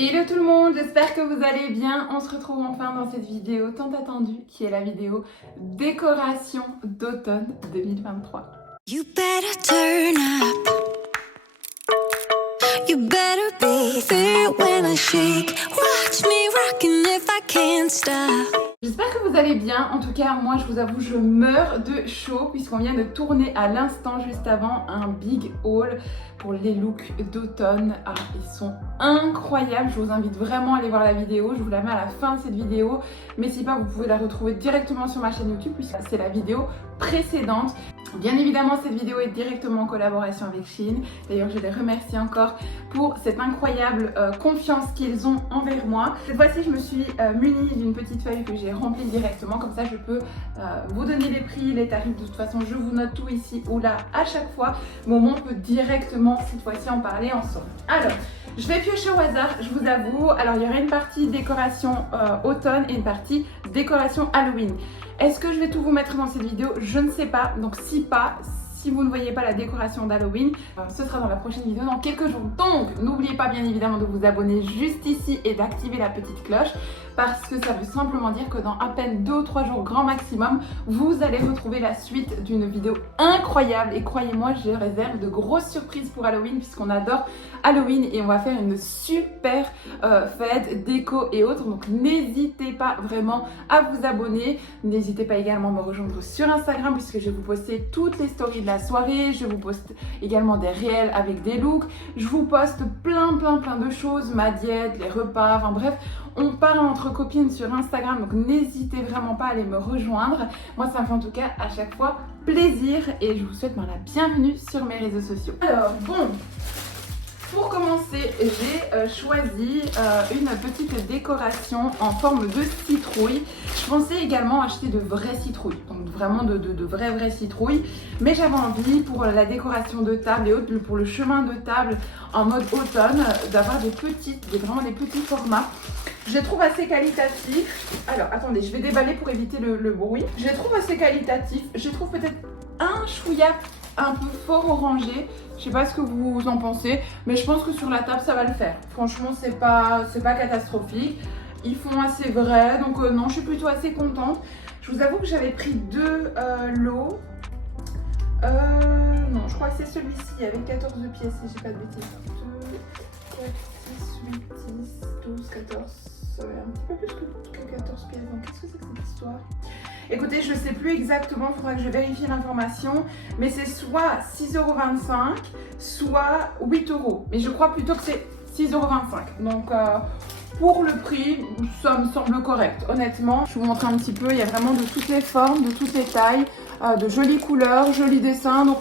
Hello tout le monde, j'espère que vous allez bien. On se retrouve enfin dans cette vidéo tant attendue qui est la vidéo décoration d'automne 2023. You better turn up. You better be there when I shake. Watch me rockin' if I can't stop. J'espère que vous allez bien. En tout cas, moi je vous avoue, je meurs de chaud puisqu'on vient de tourner à l'instant juste avant un big haul pour les looks d'automne. Ah, ils sont incroyables. Je vous invite vraiment à aller voir la vidéo. Je vous la mets à la fin de cette vidéo. Mais si pas, vous pouvez la retrouver directement sur ma chaîne YouTube puisque c'est la vidéo précédente. Bien évidemment, cette vidéo est directement en collaboration avec Shein. D'ailleurs, je les remercie encore pour cette incroyable confiance qu'ils ont envers moi. Cette fois-ci, je me suis munie d'une petite feuille que j'ai remplie directement. Comme ça, je peux vous donner les prix, les tarifs. De toute façon, je vous note tout ici ou là à chaque fois. Mais au moins, on peut directement, cette fois-ci, en parler ensemble. Alors, je vais piocher au hasard, je vous avoue. Alors, il y aura une partie décoration automne et une partie décoration Halloween. Est-ce que je vais tout vous mettre dans cette vidéo? Je ne sais pas. Donc si vous ne voyez pas la décoration d'Halloween, ce sera dans la prochaine vidéo dans quelques jours. Donc n'oubliez pas bien évidemment de vous abonner juste ici et d'activer la petite cloche parce que ça veut simplement dire que dans à peine 2 ou 3 jours grand maximum, vous allez retrouver la suite d'une vidéo incroyable. Et croyez-moi, je réserve de grosses surprises pour Halloween puisqu'on adore Halloween et on va faire une super fête, déco et autres. Donc n'hésitez pas vraiment à vous abonner. N'hésitez pas également à me rejoindre sur Instagram puisque je vais vous poster toutes les stories de la soirée. Je vous poste également des réels avec des looks. Je vous poste plein de choses, ma diète, les repas, enfin bref. On parle entre copines sur Instagram, donc n'hésitez vraiment pas à aller me rejoindre. Moi, ça me fait en tout cas à chaque fois plaisir et je vous souhaite la bienvenue sur mes réseaux sociaux. Alors, bon, pour commencer, j'ai choisi une petite décoration en forme de citrouille. Je pensais également acheter de vraies citrouilles, donc vraiment de vraies citrouilles. Mais j'avais envie pour la décoration de table et autres, pour le chemin de table en mode automne, d'avoir vraiment des petits formats. Je les trouve assez qualitatifs. Alors, attendez, je vais déballer pour éviter le bruit. Je les trouve assez qualitatifs. Je les trouve peut-être un chouïa un peu fort orangé. Je sais pas ce que vous en pensez, mais je pense que sur la table, ça va le faire. Franchement, c'est pas catastrophique. Ils font assez vrai, donc non, je suis plutôt assez contente. Je vous avoue que j'avais pris 2 lots. Non, je crois que c'est celui-ci avec 14 pièces, si j'ai pas de bêtises. 2, 4, 6, 8, 10, 12, 14. Un petit peu plus que 14 pièces. Donc, qu'est-ce que c'est que cette histoire? Écoutez, je ne sais plus exactement, il faudra que je vérifie l'information, mais c'est soit 6,25 €, soit 8 €. Mais je crois plutôt que c'est 6,25 €. Donc, pour le prix, ça me semble correct. Honnêtement, je vous montre un petit peu, il y a vraiment de toutes les formes, de toutes les tailles, de jolies couleurs, jolis dessins. Donc,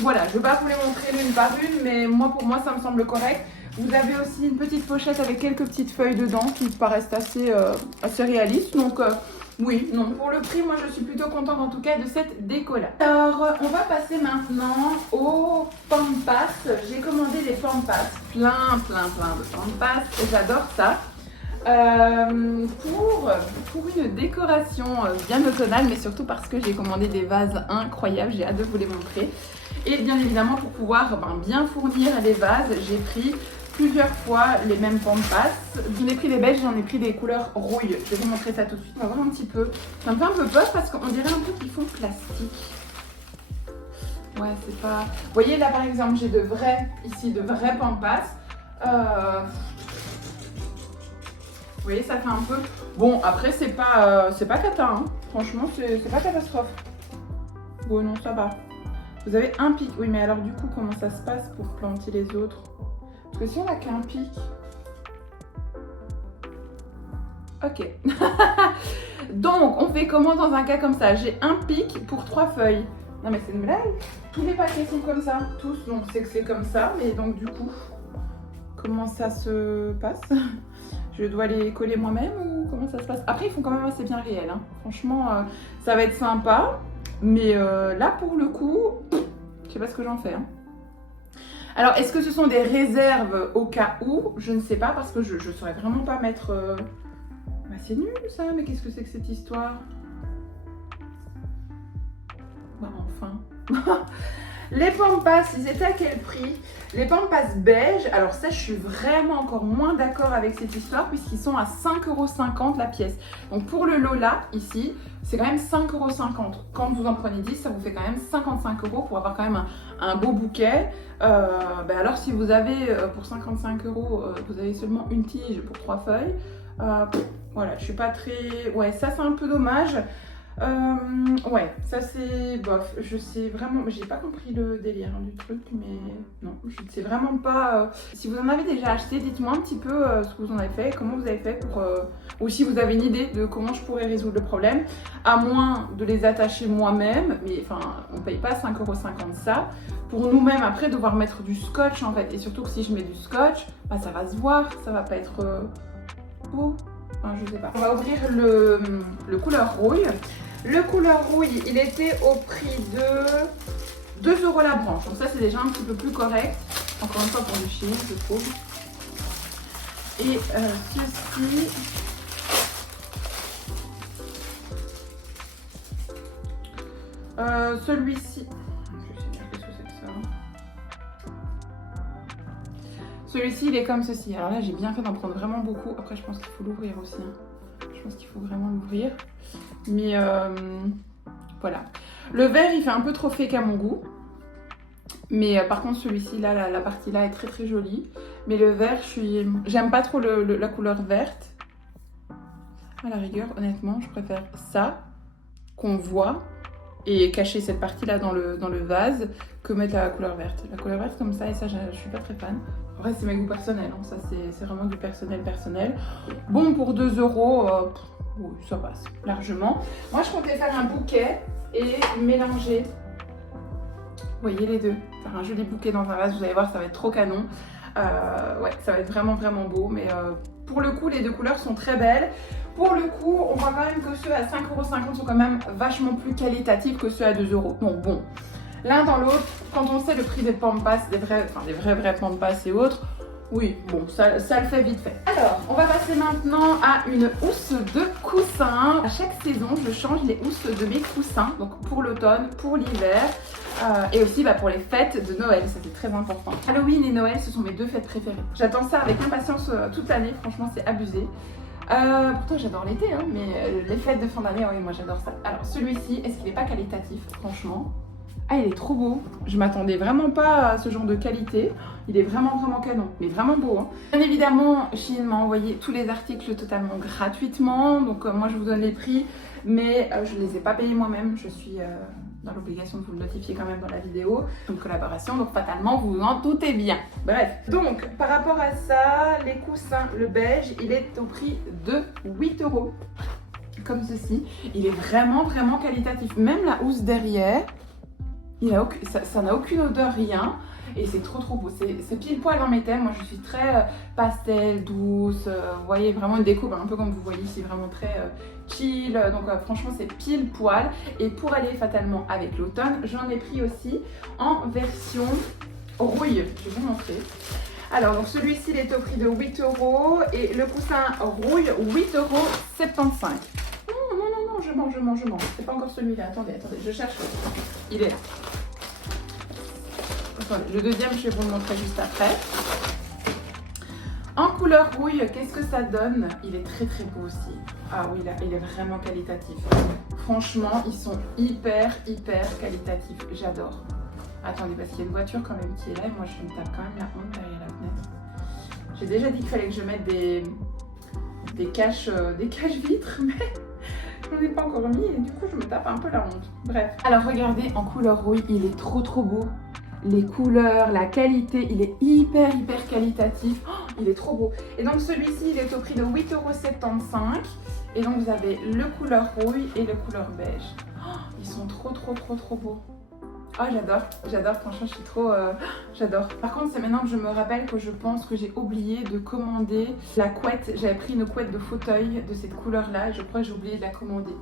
voilà, je ne vais pas vous les montrer l'une par une, mais pour moi, ça me semble correct. Vous avez aussi une petite pochette avec quelques petites feuilles dedans qui paraissent assez réalistes. Donc oui, non, pour le prix, moi je suis plutôt contente en tout cas de cette déco-là. Alors, on va passer maintenant aux Pampas. J'ai commandé des Pampas, plein de Pampas, et j'adore ça. Pour une décoration bien automnale, mais surtout parce que j'ai commandé des vases incroyables, j'ai hâte de vous les montrer. Et bien évidemment, pour pouvoir bien fournir les vases, j'ai pris plusieurs fois les mêmes Pampas. J'en ai pris des beiges, j'en ai pris des couleurs rouille. Je vais vous montrer ça tout de suite. On va voir un petit peu. Ça me fait un peu peur parce qu'on dirait un peu qu'ils font plastique. Ouais, c'est pas... Vous voyez là par exemple, j'ai de vrais Pampas. Vous voyez, ça fait un peu... Bon, après, c'est pas cata, hein. Franchement, c'est pas catastrophe. Bon, non, ça va. Vous avez un pic. Oui, mais alors du coup, comment ça se passe pour planter les autres? Parce que si on n'a qu'un pic... Ok. Donc, on fait comment dans un cas comme ça? J'ai un pic pour 3 feuilles. Non, mais c'est une blague. Tous les paquets sont comme ça. Tous, donc c'est que c'est comme ça. Et donc, du coup, comment ça se passe? Je dois les coller moi-même ou comment ça se passe? Après, ils font quand même assez bien réel. Hein. Franchement, ça va être sympa. Mais là, pour le coup, je sais pas ce que j'en fais. Hein. Alors, est-ce que ce sont des réserves au cas où? Je ne sais pas parce que je ne saurais vraiment pas mettre... Bah, c'est nul ça, mais qu'est-ce que c'est que cette histoire? Bah enfin. Les Pampas, ils étaient à quel prix? Les Pampas beige, alors ça je suis vraiment encore moins d'accord avec cette histoire puisqu'ils sont à 5,50 € la pièce. Donc pour le Lola ici, c'est quand même 5,50 €. Quand vous en prenez 10, ça vous fait quand même 55 € pour avoir quand même un beau bouquet. Alors si vous avez pour 55 €, vous avez seulement une tige pour 3 feuilles. Voilà, je suis pas très... Ouais, ça c'est un peu dommage. Ouais, ça c'est bof. Je sais vraiment, j'ai pas compris le délire du truc, mais non, je ne sais vraiment pas. Si vous en avez déjà acheté, dites-moi un petit peu ce que vous en avez fait, comment vous avez fait pour. Ou si vous avez une idée de comment je pourrais résoudre le problème, à moins de les attacher moi-même, mais enfin, on paye pas 5,50 € ça. Pour nous-mêmes, après, devoir mettre du scotch en fait, et surtout que si je mets du scotch, bah, ça va se voir, ça va pas être beau. Enfin, je sais pas. On va ouvrir le couleur rouille. Le couleur rouille, il était au prix de 2 € la branche. Donc ça, c'est déjà un petit peu plus correct. Encore une fois, pour du Shein, je trouve. Et ceci... celui-ci... Je sais bien qu'est-ce que c'est que ça. Celui-ci, il est comme ceci. Alors là, j'ai bien fait d'en prendre vraiment beaucoup. Après, je pense qu'il faut l'ouvrir aussi. Hein. Je pense qu'il faut vraiment l'ouvrir. Mais voilà. Le vert, il fait un peu trop fake à mon goût. Mais par contre, celui-ci, là, la partie là est très très jolie. Mais le vert, j'aime pas trop la couleur verte. À la rigueur, honnêtement, je préfère ça qu'on voit et cacher cette partie-là dans le vase que mettre la couleur verte. La couleur verte comme ça, et ça, je suis pas très fan. Après, c'est mes goûts personnels. Hein. Ça, c'est vraiment du personnel. Bon, pour 2 €... oui, ça passe largement. Moi, je comptais faire un bouquet et mélanger, vous voyez les deux, faire un joli bouquet dans un vase. Vous allez voir, ça va être trop canon. Ouais, ça va être vraiment beau. Mais pour le coup, les deux couleurs sont très belles. Pour le coup, on voit quand même que ceux à 5,50 € sont quand même vachement plus qualitatifs que ceux à 2 €. Donc bon, l'un dans l'autre, quand on sait le prix des Pampas, des vrais Pampas et autres, oui, bon, ça le fait vite fait. Alors, on va passer maintenant à une housse de coussins. À chaque saison, je change les housses de mes coussins. Donc pour l'automne, pour l'hiver et aussi pour les fêtes de Noël. Ça, c'est très important. Halloween et Noël, ce sont mes deux fêtes préférées. J'attends ça avec impatience toute l'année. Franchement, c'est abusé. Pourtant, j'adore l'été, hein, mais les fêtes de fin d'année, oui, moi j'adore ça. Alors, celui-ci, est-ce qu'il n'est pas qualitatif, franchement? Ah, il est trop beau. Je m'attendais vraiment pas à ce genre de qualité. Il est vraiment canon, mais vraiment beau. Hein. Bien évidemment, Shein m'a envoyé tous les articles totalement gratuitement. Donc moi, je vous donne les prix, mais je ne les ai pas payés moi-même. Je suis dans l'obligation de vous le notifier quand même dans la vidéo. Une collaboration, donc fatalement, vous vous en doutez bien. Bref, donc par rapport à ça, les coussins, le beige, il est au prix de 8 €. Comme ceci. Il est vraiment qualitatif. Même la housse derrière, ça n'a aucune odeur, rien. Et c'est trop beau. C'est pile poil dans mes thèmes. Moi, je suis très pastel, douce. Vous voyez, vraiment une déco, un peu comme vous voyez ici, vraiment très chill. Donc franchement, c'est pile poil. Et pour aller fatalement avec l'automne, j'en ai pris aussi en version rouille. Je vais vous montrer. Alors, donc celui-ci, il est au prix de 8 €. Et le coussin rouille, 8,75 €. Non, je mange. C'est pas encore celui-là. Attendez, je cherche. Il est là. Attendez, le deuxième, je vais vous le montrer juste après. En couleur rouille, qu'est-ce que ça donne? Il est très beau aussi. Ah oui, là, il est vraiment qualitatif. Franchement, ils sont hyper qualitatifs. J'adore. Attendez, parce qu'il y a une voiture quand même qui est là. Et moi, je me tape quand même la honte derrière la fenêtre. J'ai déjà dit qu'il fallait que je mette des caches vitres, mais... je ne l'ai pas encore mis et du coup je me tape un peu la honte. Bref. Alors regardez, en couleur rouille, il est trop beau. Les couleurs, la qualité, il est hyper qualitatif. Oh, il est trop beau. Et donc celui-ci, il est au prix de 8,75 €. Et donc vous avez le couleur rouille et le couleur beige. Oh, ils sont trop beaux. Oh, j'adore, franchement, je suis trop... j'adore. Par contre, c'est maintenant que je me rappelle que je pense que j'ai oublié de commander la couette. J'avais pris une couette de fauteuil de cette couleur-là. Je crois que j'ai oublié de la commander.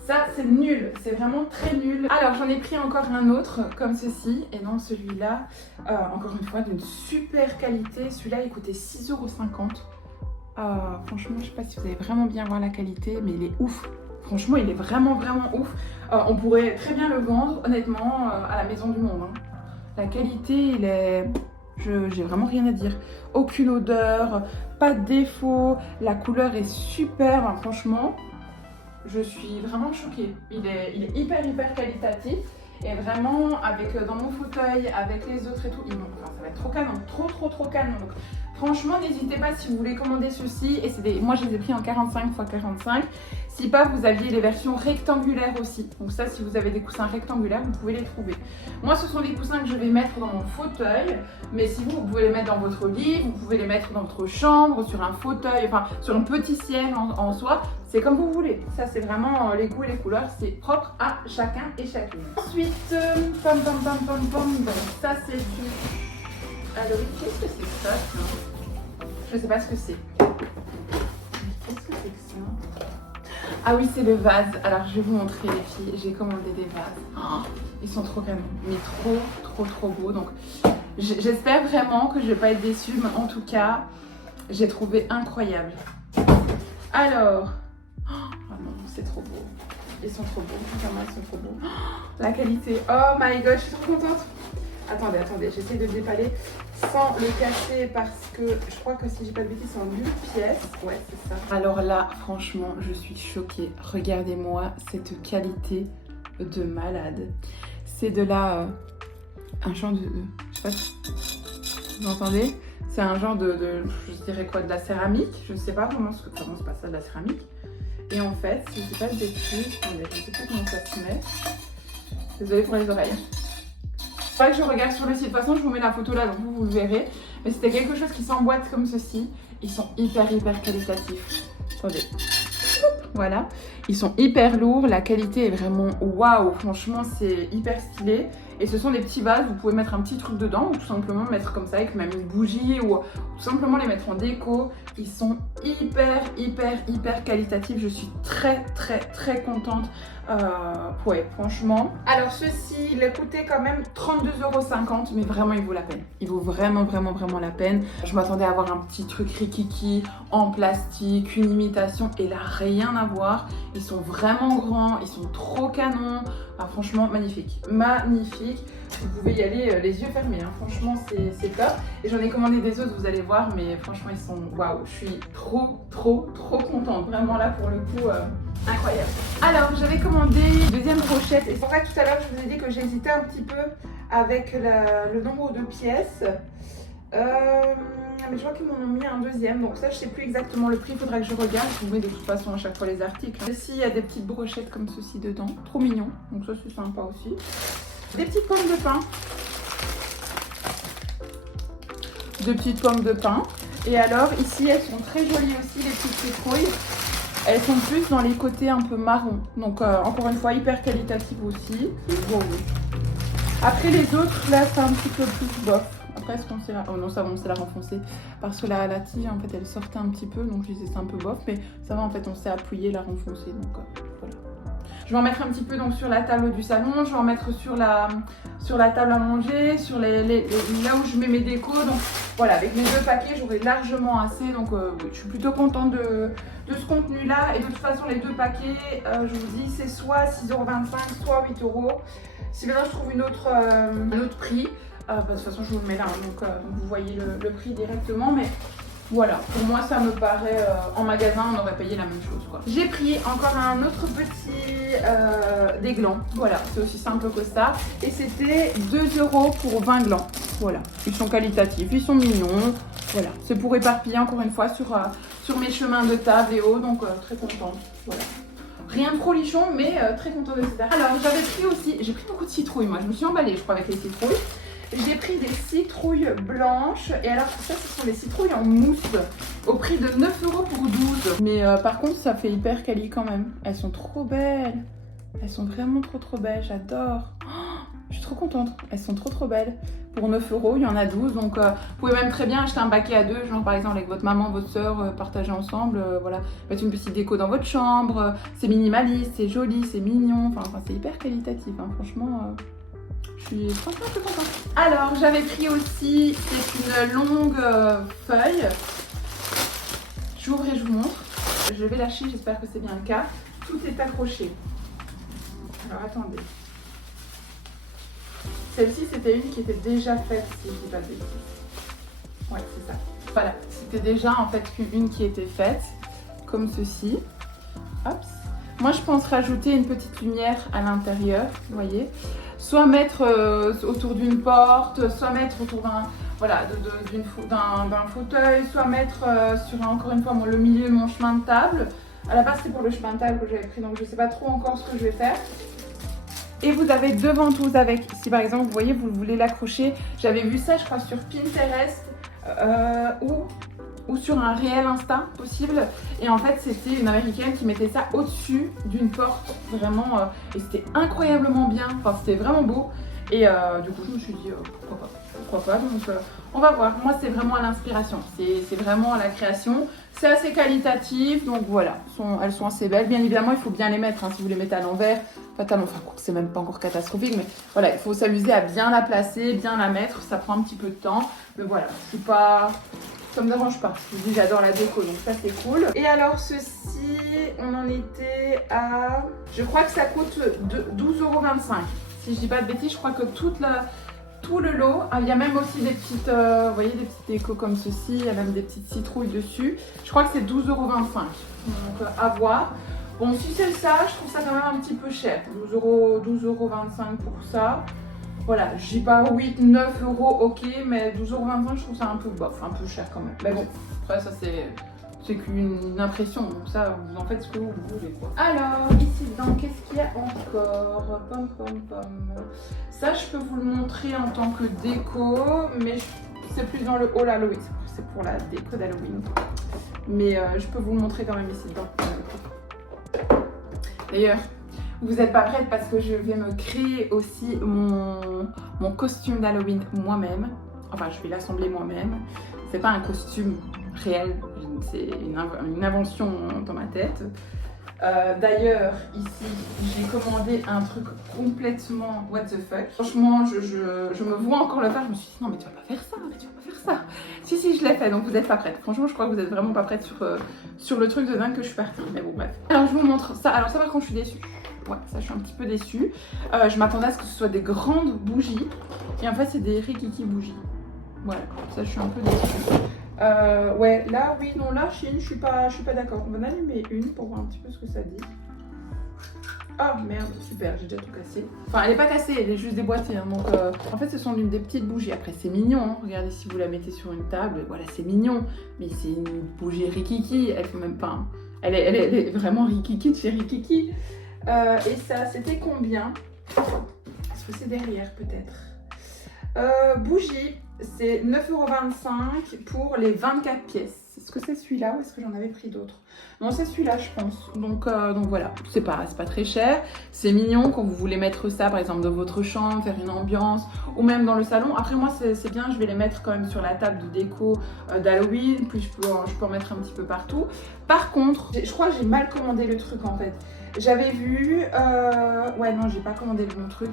Ça, c'est nul. C'est vraiment très nul. Alors, j'en ai pris encore un autre, comme ceci. Et non, celui-là, encore une fois, d'une super qualité. Celui-là, il coûtait 6,50 €. Franchement, je sais pas si vous allez vraiment bien voir la qualité, mais il est ouf. Franchement, il est vraiment ouf. On pourrait très bien le vendre, honnêtement, à la Maison du Monde. Hein. La qualité, il est... j'ai vraiment rien à dire. Aucune odeur, pas de défaut. La couleur est super, hein, franchement. Je suis vraiment choquée. Il est hyper qualitatif. Et vraiment, avec dans mon fauteuil, avec les autres et tout, enfin, ça va être trop canon. Trop canon. Donc, franchement, n'hésitez pas si vous voulez commander ceci. Et moi, je les ai pris en 45 x 45. Si pas, vous aviez les versions rectangulaires aussi. Donc ça, si vous avez des coussins rectangulaires, vous pouvez les trouver. Moi, ce sont des coussins que je vais mettre dans mon fauteuil. Mais si vous pouvez les mettre dans votre lit, vous pouvez les mettre dans votre chambre, sur un fauteuil, enfin, sur un petit siège en soi. C'est comme vous voulez. Ça, c'est vraiment les goûts et les couleurs. C'est propre à chacun et chacune. Ensuite, donc ça, c'est une... Alors, qu'est-ce que c'est que ça? Je sais pas ce que c'est. Qu'est-ce que c'est que ça? Ah oui, c'est le vase. Alors, je vais vous montrer, les filles. J'ai commandé des vases. Oh, ils sont trop canons. Mais trop beaux. Donc, j'espère vraiment que je vais pas être déçue. Mais en tout cas, j'ai trouvé incroyable. Alors... Oh non, c'est trop beau. Ils sont trop beaux. Vraiment, ils sont trop beaux. Oh, la qualité. Oh my god, je suis trop contente. Attendez, j'essaie de le dépaler sans le casser parce que je crois que si j'ai pas de bêtises, c'est en une pièce. Ouais, c'est ça. Alors là, franchement, je suis choquée. Regardez-moi cette qualité de malade. C'est de la... un genre de... je sais pas si vous entendez. C'est un genre de... je dirais quoi, de la céramique. Je sais pas comment c'est pas ça, de la céramique. Et en fait, si je dis pas de bêtises, attendez, je sais pas comment ça se met. Désolée pour les oreilles. C'est pas que je regarde sur le site. De toute façon, je vous mets la photo là, donc vous le verrez. Mais c'était quelque chose qui s'emboîte comme ceci. Ils sont hyper qualitatifs. Attendez. Voilà. Ils sont hyper lourds. La qualité est vraiment waouh. Franchement, c'est hyper stylé. Et ce sont des petits vases. Vous pouvez mettre un petit truc dedans ou tout simplement mettre comme ça avec même une bougie ou tout simplement les mettre en déco. Ils sont hyper qualitatifs. Je suis très contente. Ouais, franchement. Alors ceci, il a coûté quand même 32,50 €, mais vraiment il vaut la peine. Il vaut vraiment la peine. Je m'attendais à avoir un petit truc rikiki en plastique, une imitation, et là rien à voir. Ils sont vraiment grands, ils sont trop canons. Ah, franchement, magnifique. Vous pouvez y aller les yeux fermés, hein. Franchement c'est top. Et j'en ai commandé des autres, vous allez voir, mais franchement ils sont waouh. Je suis trop contente. Vraiment là pour le coup, incroyable. Alors j'avais commandé une deuxième brochette. Et c'est vrai que tout à l'heure je vous ai dit que j'hésitais un petit peu avec le nombre de pièces. Mais je crois qu'ils m'en ont mis un deuxième, donc ça je sais plus exactement le prix, il faudra que je regarde. Je vous mets de toute façon à chaque fois les articles. Ici il y a des petites brochettes comme ceci dedans, trop mignon, donc ça c'est sympa aussi. Des petites pommes de pin. Deux petites pommes de pin. Et alors ici elles sont très jolies aussi, les petites citrouilles. Elles sont plus dans les côtés un peu marron, donc encore une fois hyper qualitatives aussi. Bon, oui. Après les autres là c'est un petit peu plus bof. Après, est-ce qu'on sait la... Oh non, ça va, on sait la renfoncer. Parce que la tige, en fait, elle sortait un petit peu. Donc, je disais, c'est un peu bof. Mais ça va, en fait, on sait appuyer, la renfoncer. Donc, voilà. Je vais en mettre un petit peu donc, sur la table du salon. Je vais en mettre sur la table à manger. Sur là où je mets mes décos. Donc, voilà, avec mes deux paquets, j'aurai largement assez. Donc, je suis plutôt contente de ce contenu-là. Et de toute façon, les deux paquets, je vous dis, c'est soit 6,25 €, soit 8 €. Si maintenant, je trouve un autre prix. Bah, de toute façon je vous le mets là, hein, donc vous voyez le prix directement, mais voilà, pour moi ça me paraît, en magasin on aurait payé la même chose quoi. J'ai pris encore un autre petit des glands, voilà, c'est aussi simple que ça, et c'était 2 € pour 20 glands, voilà, ils sont qualitatifs, ils sont mignons, voilà, c'est pour éparpiller encore une fois sur mes chemins de table et haut, donc très contente, voilà. Rien de trop lichon, mais très contente de ça. Alors j'avais pris aussi, j'ai pris beaucoup de citrouilles, moi je me suis emballée je crois avec les citrouilles. J'ai pris des citrouilles blanches. Et alors ça, ce sont des citrouilles en mousse au prix de 9 € pour 12. Mais par contre, ça fait hyper quali quand même. Elles sont trop belles. Elles sont vraiment trop belles. J'adore. Oh, je suis trop contente. Elles sont trop belles. Pour 9 €, il y en a 12. Donc, vous pouvez même très bien acheter un baquet à deux. Genre, par exemple, avec votre maman, votre soeur, partager ensemble. Voilà. Mettre une petite déco dans votre chambre. C'est minimaliste, c'est joli, c'est mignon. Enfin, c'est hyper qualitatif. Hein. Franchement... je suis franchement très contente. Alors, j'avais pris aussi, c'est une longue feuille. J'ouvre et je vous montre. Je vais lâcher, j'espère que c'est bien le cas. Tout est accroché. Alors, attendez. Celle-ci, c'était une qui était déjà faite, si je dis pas de bêtises. Ouais, c'est ça. Voilà, c'était déjà en fait une qui était faite, comme ceci. Hop. Moi, je pense rajouter une petite lumière à l'intérieur, vous voyez. Soit mettre autour d'une porte, soit mettre autour d'un voilà, d'un fauteuil, soit mettre sur, encore une fois, le milieu de mon chemin de table. À la base, c'est pour le chemin de table que j'avais pris, donc je ne sais pas trop encore ce que je vais faire. Et vous avez deux ventouses avec. Si par exemple, vous voyez, vous voulez l'accrocher. J'avais vu ça, je crois, sur Pinterest ou sur un réel Insta possible. Et en fait, c'était une américaine qui mettait ça au-dessus d'une porte. Vraiment, et c'était incroyablement bien. Enfin, c'était vraiment beau. Et du coup, je me suis dit, pourquoi pas. Pourquoi pas, donc on va voir. Moi, c'est vraiment à l'inspiration. C'est vraiment à la création. C'est assez qualitatif, donc voilà. Elles sont assez belles. Bien évidemment, il faut bien les mettre. Hein, si vous les mettez à l'envers, fatalement, enfin, c'est même pas encore catastrophique, mais voilà, il faut s'amuser à bien la placer, bien la mettre. Ça prend un petit peu de temps, mais voilà, je suis pas... Ça me dérange pas. Je vous dis, j'adore la déco, donc ça c'est cool. Et alors ceci, on en était à... Je crois que ça coûte 12,25 €. Si je dis pas de bêtises, je crois que tout le lot, il y a même aussi des petites, vous voyez, des petites décos comme ceci, il y a même des petites citrouilles dessus. Je crois que c'est 12,25 €. Donc à voir. Bon, si c'est ça, je trouve ça quand même un petit peu cher. 12,25 € pour ça. Voilà, je dis pas 8, 9 €, ok, mais 12,25 €, je trouve ça un peu bof, un peu cher quand même. Mais bon, après ça c'est qu'une impression, donc ça vous en faites ce que vous voulez quoi. Alors, ici dedans, qu'est-ce qu'il y a encore? Pom pom pom. Ça, je peux vous le montrer en tant que déco, mais c'est plus dans le haul Halloween, c'est pour la déco d'Halloween. Mais je peux vous le montrer quand même ici dedans. D'ailleurs, vous n'êtes pas prête parce que je vais me créer aussi mon costume d'Halloween moi-même. Enfin, je vais l'assembler moi-même. C'est pas un costume réel, c'est une invention dans ma tête. D'ailleurs, ici, j'ai commandé un truc complètement what the fuck. Franchement, je me vois encore le faire. Je me suis dit, non, mais tu vas pas faire ça, mais tu vas pas faire ça. Si, je l'ai fait, donc vous n'êtes pas prête. Franchement, je crois que vous n'êtes vraiment pas prête sur le truc de dingue que je suis partie. Mais bon, bref. Alors, je vous montre ça. Alors, ça, par contre, je suis déçue. Ouais, ça, je suis un petit peu déçue. Je m'attendais à ce que ce soit des grandes bougies. Et en fait, c'est des rikiki bougies. Voilà, ça, je suis un peu déçue. Ouais, là, oui, non, là, Chine, je suis pas d'accord. On va en allumer une pour voir un petit peu ce que ça dit. Ah merde, super, j'ai déjà tout cassé. Enfin, elle est pas cassée, elle est juste déboîtée. Hein, donc, en fait, ce sont des petites bougies. Après, c'est mignon. Hein. Regardez si vous la mettez sur une table. Voilà, c'est mignon. Mais c'est une bougie rikiki. Elle fait même pas. Hein. Elle est vraiment rikiki de chez Rikiki. Et ça, c'était combien? Est-ce que c'est derrière peut-être? Bougie, c'est 9,25 € pour les 24 pièces. Est-ce que c'est celui-là ou est-ce que j'en avais pris d'autres? Non, c'est celui-là, je pense. Donc voilà, c'est pas très cher. C'est mignon quand vous voulez mettre ça, par exemple, dans votre chambre, faire une ambiance, ou même dans le salon. Après, moi, c'est bien, je vais les mettre quand même sur la table de déco d'Halloween. Puis je peux en mettre un petit peu partout. Par contre, je crois que j'ai mal commandé le truc, en fait. J'avais vu... Ouais, non, j'ai pas commandé le bon truc.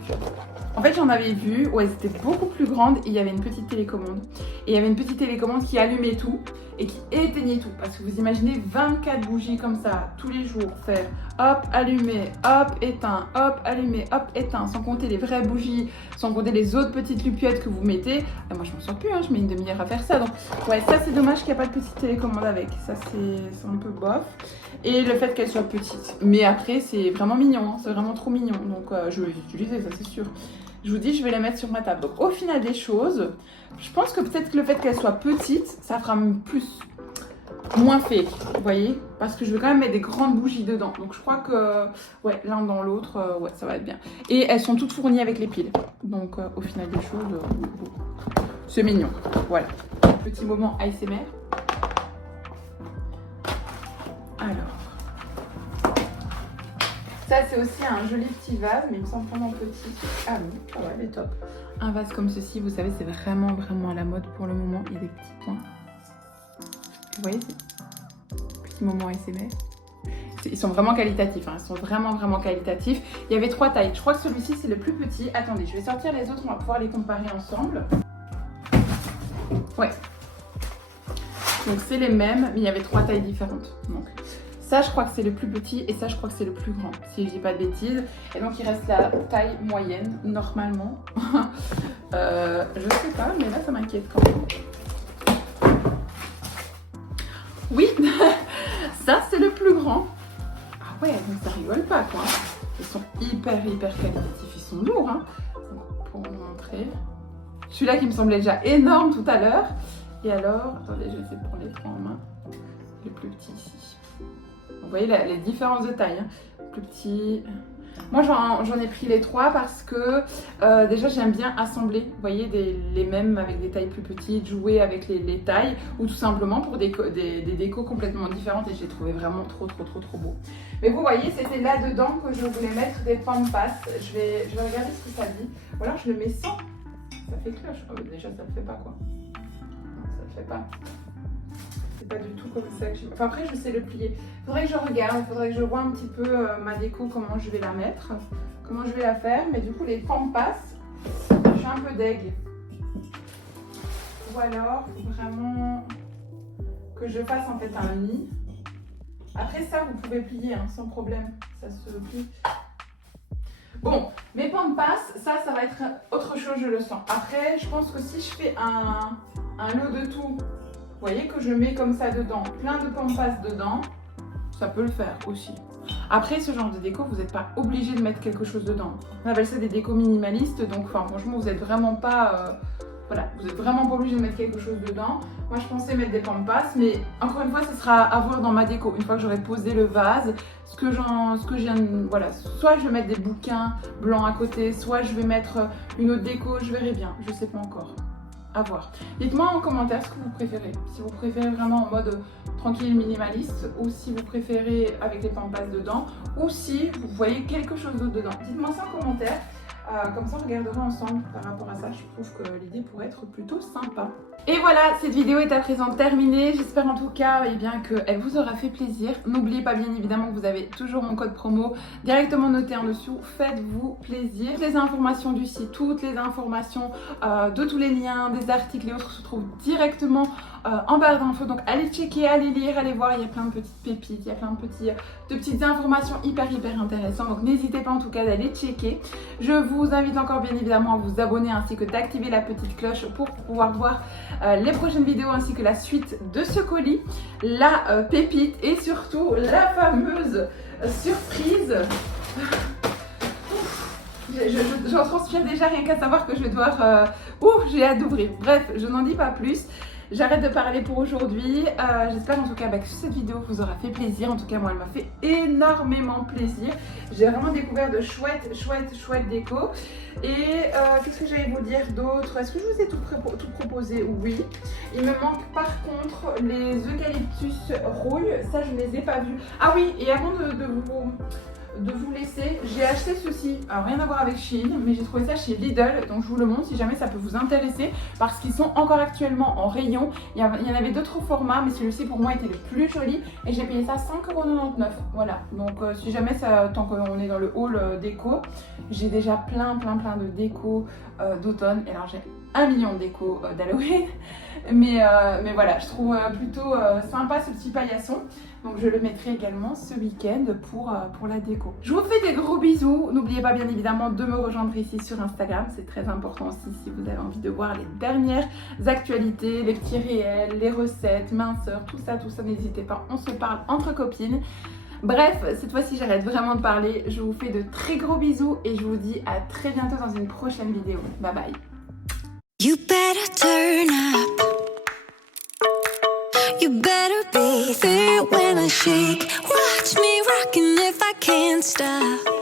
En fait, j'en avais vu, ouais, c'était beaucoup plus grande et il y avait une petite télécommande. Et il y avait une petite télécommande qui allumait tout et qui éteignait tout. Parce que vous imaginez 24 bougies comme ça, tous les jours, faire hop, allumer, hop, éteint, hop, allumer, hop, éteint, sans compter les vraies bougies, sans compter les autres petites lupiettes que vous mettez. Et moi, je m'en sors plus, hein, je mets une demi-heure à faire ça. Donc, ouais, ça, c'est dommage qu'il n'y a pas de petite télécommande avec. Ça, c'est un peu bof. Et le fait qu'elle soit petite. Mais après, c'est vraiment mignon, hein, c'est vraiment trop mignon. Donc, je vais les utiliser, ça, c'est sûr. Je vous dis, je vais les mettre sur ma table. Donc, au final des choses, je pense que peut-être que le fait qu'elle soit petite, ça fera moins fake, vous voyez? Parce que je vais quand même mettre des grandes bougies dedans. Donc, je crois que, ouais, l'un dans l'autre, ouais, ça va être bien. Et elles sont toutes fournies avec les piles. Donc, au final des choses, c'est mignon. Voilà. Petit moment ASMR. Alors. Ça, c'est aussi un joli petit vase, mais il me semble vraiment petit. Ah oui, ah ouais, elle est top. Un vase comme ceci, vous savez, c'est vraiment à la mode pour le moment. Il y a des petits points. Vous voyez, petit moment ASMR. Ils sont vraiment qualitatifs, hein. Ils sont vraiment qualitatifs. Il y avait 3 tailles. Je crois que celui-ci, c'est le plus petit. Attendez, je vais sortir les autres, on va pouvoir les comparer ensemble. Ouais. Donc, c'est les mêmes, mais il y avait 3 tailles différentes. Donc, Ça, je crois que c'est le plus petit et ça, je crois que c'est le plus grand, si je dis pas de bêtises. Et donc, il reste la taille moyenne, normalement. Je sais pas, mais là, ça m'inquiète quand même. Oui, ça, c'est le plus grand. Ah ouais, donc ça rigole pas, quoi. Ils sont hyper qualitatifs, ils sont lourds, hein. Donc, pour vous montrer. Celui-là qui me semblait déjà énorme tout à l'heure. Et alors, attendez, je vais essayer de prendre les trois en main. Le plus petit ici. Vous voyez les différences de taille, hein. Plus petit. Moi j'en ai pris les trois parce que déjà j'aime bien assembler, vous voyez, les mêmes avec des tailles plus petites, jouer avec les tailles ou tout simplement pour des décos complètement différentes et j'ai trouvé vraiment trop beau. Mais vous voyez, c'était là-dedans que je voulais mettre des pampas. Je vais regarder ce que ça dit. Ou alors je le mets sans. Ça fait cloche. Oh, déjà ça le fait pas, quoi. Non, ça le fait pas. C'est pas du tout comme ça que j'ai... Enfin, après, je sais le plier. Faudrait que je regarde, faudrait que je vois un petit peu ma déco, comment je vais la mettre, comment je vais la faire. Mais du coup, les pampas, je suis un peu deg. Ou alors, faut vraiment que je fasse en fait un nid. Après ça, vous pouvez plier, hein, sans problème. Ça se plie. Bon, mes pampas, ça va être autre chose, je le sens. Après, je pense que si je fais un lot de tout, vous voyez que je mets comme ça dedans, plein de pampas dedans, ça peut le faire aussi. Après, ce genre de déco, vous n'êtes pas obligé de mettre quelque chose dedans. On appelle ça des décos minimalistes, donc franchement, vous n'êtes vraiment pas... voilà, vous n'êtes vraiment pas obligé de mettre quelque chose dedans. Moi, je pensais mettre des pampas, mais encore une fois, ce sera à voir dans ma déco. Une fois que j'aurai posé le vase, ce que j'aime, voilà, soit je vais mettre des bouquins blancs à côté, soit je vais mettre une autre déco, je verrai bien, je sais pas encore. À voir. Dites-moi en commentaire ce que vous préférez. Si vous préférez vraiment en mode tranquille, minimaliste, ou si vous préférez avec les pampas dedans, ou si vous voyez quelque chose d'autre dedans. Dites-moi ça en commentaire. Comme ça, on regardera ensemble par rapport à ça. Je trouve que l'idée pourrait être plutôt sympa. Et voilà, cette vidéo est à présent terminée. J'espère en tout cas qu'elle vous aura fait plaisir. N'oubliez pas bien évidemment que vous avez toujours mon code promo directement noté en dessous. Faites-vous plaisir. Toutes les informations du site, toutes les informations de tous les liens, des articles et autres se trouvent directement en barre d'infos. Donc allez checker, allez lire, allez voir. Il y a plein de petites pépites, il y a plein de petites informations hyper intéressantes. Donc n'hésitez pas en tout cas d'aller checker. Je vous invite encore bien évidemment à vous abonner ainsi que d'activer la petite cloche pour pouvoir voir les prochaines vidéos ainsi que la suite de ce colis, la pépite et surtout la fameuse surprise. J'en transpire déjà rien qu'à savoir que je vais devoir... j'ai hâte d'ouvrir. Bref, je n'en dis pas plus. J'arrête de parler pour aujourd'hui. J'espère en tout cas que cette vidéo vous aura fait plaisir. En tout cas, moi, elle m'a fait énormément plaisir. J'ai vraiment découvert de chouettes déco. Et qu'est-ce que j'allais vous dire d'autre? Est-ce que je vous ai tout proposé? Oui. Il me manque par contre les eucalyptus rouille. Ça, je ne les ai pas vus. Ah oui, et avant de vous laisser, j'ai acheté ceci, alors rien à voir avec Shein, mais j'ai trouvé ça chez Lidl, donc je vous le montre si jamais ça peut vous intéresser, parce qu'ils sont encore actuellement en rayon. Il y en avait d'autres formats, mais celui-ci pour moi était le plus joli, et j'ai payé ça 5,99 €. Voilà, donc si jamais ça, tant qu'on est dans le haul déco, j'ai déjà plein de déco d'automne, et alors j'ai 1 million de déco d'Halloween, mais voilà, je trouve plutôt sympa ce petit paillasson. Donc je le mettrai également ce week-end pour la déco. Je vous fais des gros bisous. N'oubliez pas bien évidemment de me rejoindre ici sur Instagram. C'est très important aussi si vous avez envie de voir les dernières actualités, les petits réels, les recettes, minceurs, tout ça. N'hésitez pas, on se parle entre copines. Bref, cette fois-ci j'arrête vraiment de parler. Je vous fais de très gros bisous et je vous dis à très bientôt dans une prochaine vidéo. Bye bye. You better turn up. You better be there when I shake. Watch me rockin' if I can't stop.